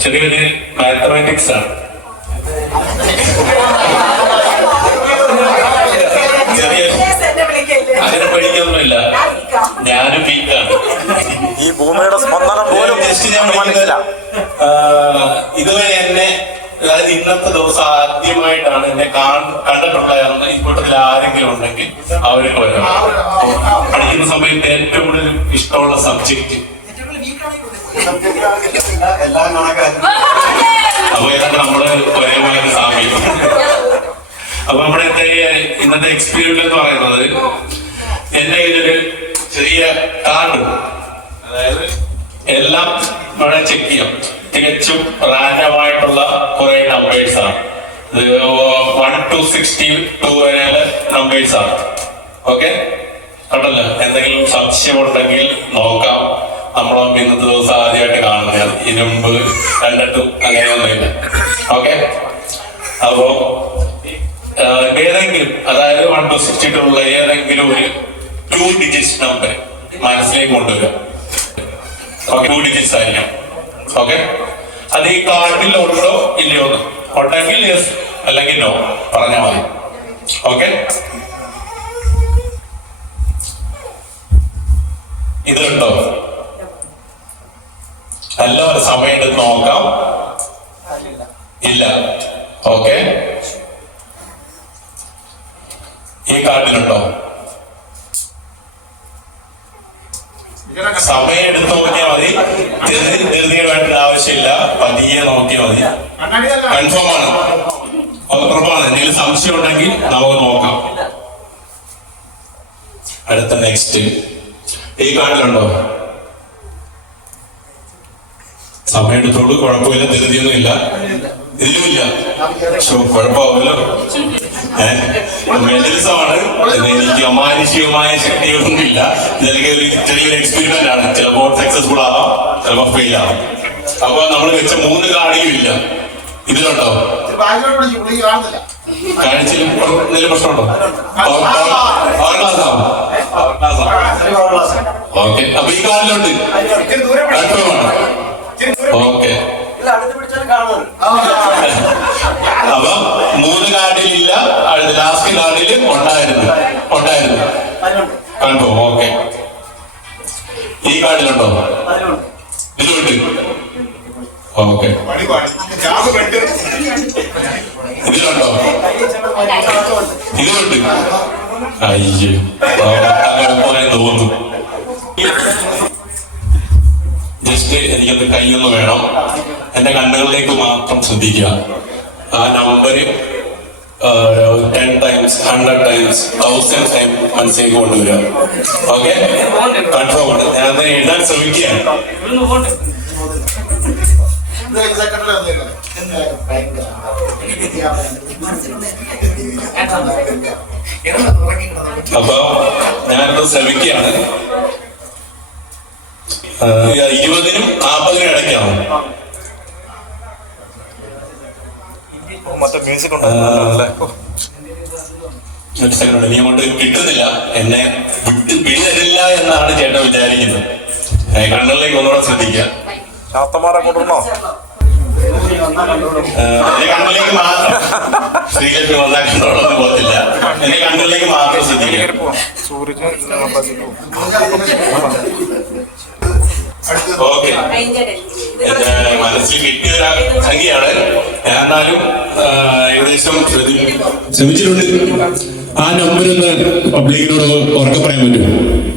ചെറിയൊരു മാത്തമാറ്റിക്സ് ആണ്. അങ്ങനെ പഠിക്കൊന്നുമില്ല ഞാനും വീക്കാണ് ഈ ഭൂമിയുടെ സ്പന്ദനം പോലും ജസ്റ്റ് ഞാൻ മനസ്സില ഇതുവരെ എന്നെ അതായത് ഇന്നത്തെ ദിവസം ആദ്യമായിട്ടാണ് എന്നെ കാണ് കണ്ടിട്ടുണ്ടായിരുന്ന ഈ കൂട്ടത്തിൽ ആരെങ്കിലും ഉണ്ടെങ്കിൽ അവരെ പോലെ. പഠിക്കുന്ന സമയത്ത് ഏറ്റവും കൂടുതൽ ഇഷ്ടമുള്ള സബ്ജക്റ്റ് എല്ലാം കണക്കാക്കി അപ്പൊ ഇതൊക്കെ നമ്മൾ ഒരേപോലെ സാമ്യം അപ്പൊ നമ്മുടെ ഇന്നത്തെ എക്സ്പീരിയൻസ് എന്ന് പറയുന്നത് എന്റെ കയ്യിലൊരു ചെറിയ കാർഡ് അതായത് എല്ലാം ഇവിടെ ചെക്ക് ചെയ്യാം. തികച്ചും റാൻഡമായിട്ടുള്ള കുറെ നമ്പേഴ്സ് ആണ്. വൺ ടു സിക്സ്റ്റി ടു വരെയുള്ള നമ്പേഴ്സ് ആണ്. ഓക്കെ കണ്ടല്ലോ? എന്തെങ്കിലും സംശയമുണ്ടെങ്കിൽ നോക്കാം. നമ്മളൊന്നും ഇന്നത്തെ ദിവസം ആദ്യമായിട്ട് കാണുന്നത്. ഇരുമ്പ് കണ്ടിട്ടും അങ്ങനെയൊന്നുമില്ല. ഓക്കെ അപ്പോ ഏതെങ്കിലും അതായത് വൺ ടു സിക്സ്റ്റി ടു ഉള്ള ഏതെങ്കിലും ഒരു ടു ഡിജിറ്റ് നമ്പർ മനസ്സിലേക്ക് കൊണ്ടുവരിക. ഓക്കെ ടു ഡിജിറ്റ്സ് ആയിരിക്കും ഓക്കെ അത് ഈ കാർഡിൽ ഉണ്ടോ ഇല്ലയോ ഉണ്ടെങ്കിൽ യെസ് അല്ലെങ്കിൽ നോ പറഞ്ഞാൽ മതി. ഓക്കെ ഇതുണ്ടോ നല്ല ഒരു സമയം എടുത്ത് നോക്കാം. ഇല്ല. ഓക്കെ. ഈ കാർഡിലുണ്ടോ? സമയം എടുത്ത് നോക്കിയാൽ മതി. ധൃതി വേണ്ട ആവശ്യമില്ല. പതിയെ നോക്കിയാൽ മതി. കൺഫേം ആണ്. ഉറപ്പാണ് എന്തെങ്കിലും സംശയം ഉണ്ടെങ്കിൽ നമുക്ക് നോക്കാം. അടുത്ത നെക്സ്റ്റ് ഈ കാർഡിലുണ്ടോ? സമയം എടുത്തോളൂ കുഴപ്പമില്ല തിരുതിയൊന്നും ഇല്ല ഇതിലുമില്ല പക്ഷെ കുഴപ്പമാവുമല്ലോ മെന്റലിസമാണ് എനിക്ക് അമാനുഷികമായ ശക്തികളൊന്നുമില്ല. ഇതൊക്കെ ഒരു ചെറിയൊരു എക്സ്പെരിമെന്റ് ആണ്. ചിലപ്പോൾ സക്സസ്ഫുൾ ആവാം ചിലപ്പോൾ ഫെയിൽ ആവാം. അപ്പൊ നമ്മൾ വെച്ച മൂന്ന് കാണിയും ഇല്ല. ഇതിലുണ്ടോ? കാഴ്ചയിൽ എന്തെങ്കിലും പ്രശ്നമുണ്ടോ? ഓക്കെ. അപ്പൊ ഈ കൺഫേമാണ് ഓക്കെ അപ്പൊ മൂന്ന് കാർഡിലില്ല ലാസ്റ്റ് കാർഡിൽ ഉണ്ടായിരുന്നു ഉണ്ടായിരുന്നു കണ്ടോ ഓക്കെ ഈ കാർഡിലുണ്ടോ ഇതിലുണ്ട് ഓക്കെ ഇതിലുണ്ടോ ഇതിലുണ്ട് അയ്യോ തോന്നുന്നു ജസ്റ്റ് എനിക്കൊന്ന് കയ്യൊന്ന് വേണം. എന്റെ കണ്ണുകളിലേക്ക് മാത്രം ശ്രദ്ധിക്കുക. ആ number ten times hundred times thousand time മനസ്സിലേക്ക് കൊണ്ടുവരിക. ഓക്കെ കൺഫേം ആണ് ഞാൻ അത് എഴുതാൻ ശ്രമിക്കുകയാണ്. അപ്പൊ ഞാനത് ശ്രമിക്കുകയാണ്. ഇരുപതിനും നാൽപ്പതിനും ഇടയ്ക്കാണ് മറ്റേ മ്യൂസിക് സെക്കൻഡ് നീ അങ്ങോട്ട് കിട്ടുന്നില്ല. എന്നെ വിട്ട് പിടിതരില്ല എന്നാണ് ചേട്ടൻ വിചാരിക്കുന്നത്. കണ്ണുകളിലേക്ക് ഒന്നുകൂടെ ശ്രദ്ധിക്കുക. ശാസ്ത്രമാരെ കൊണ്ടുവരണോ? ഏ, എന്റെ കണ്ണിലേക്ക് മാത്രം. ശ്രീലക്ഷ്മി വന്നാൽ കണ്ടോളൊന്നും പോകത്തില്ല. എന്റെ കണ്ണിലേക്ക് മാത്രം ശ്രദ്ധിക്കുക. ഓക്കെ. എന്റെ മനസ്സിൽ കിട്ടിയ ഒരു സംഖ്യയാണ്. ഞാൻ എന്നാലും ആ, ഏകദേശം ശ്രമിച്ചിട്ടുണ്ട്. ആ നമ്പർ ഒന്ന് പബ്ലിക്കിനോട് ഉറക്കെ പറയാൻ പറ്റുമോ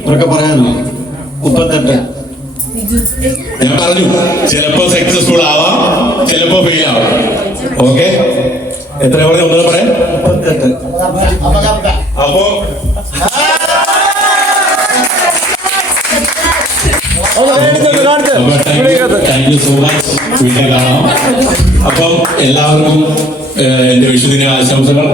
ഉറക്കെ പറയാനോ? മുപ്പത്തെട്ട്. ഞാൻ പറഞ്ഞു ചിലപ്പോ സക്സസ്ഫുൾ ആവാം ചിലപ്പോ ഫെയിൽ ആവാം. ഓക്കെ? എത്ര പറഞ്ഞു ഒന്നുകൂടെ പറയാം അപ്പോ താങ്ക് യു സോ മച്ച് വീട്ടിൽ കാണാം. അപ്പം എല്ലാവർക്കും എന്റെ വിഷുദിന ആശംസകൾ.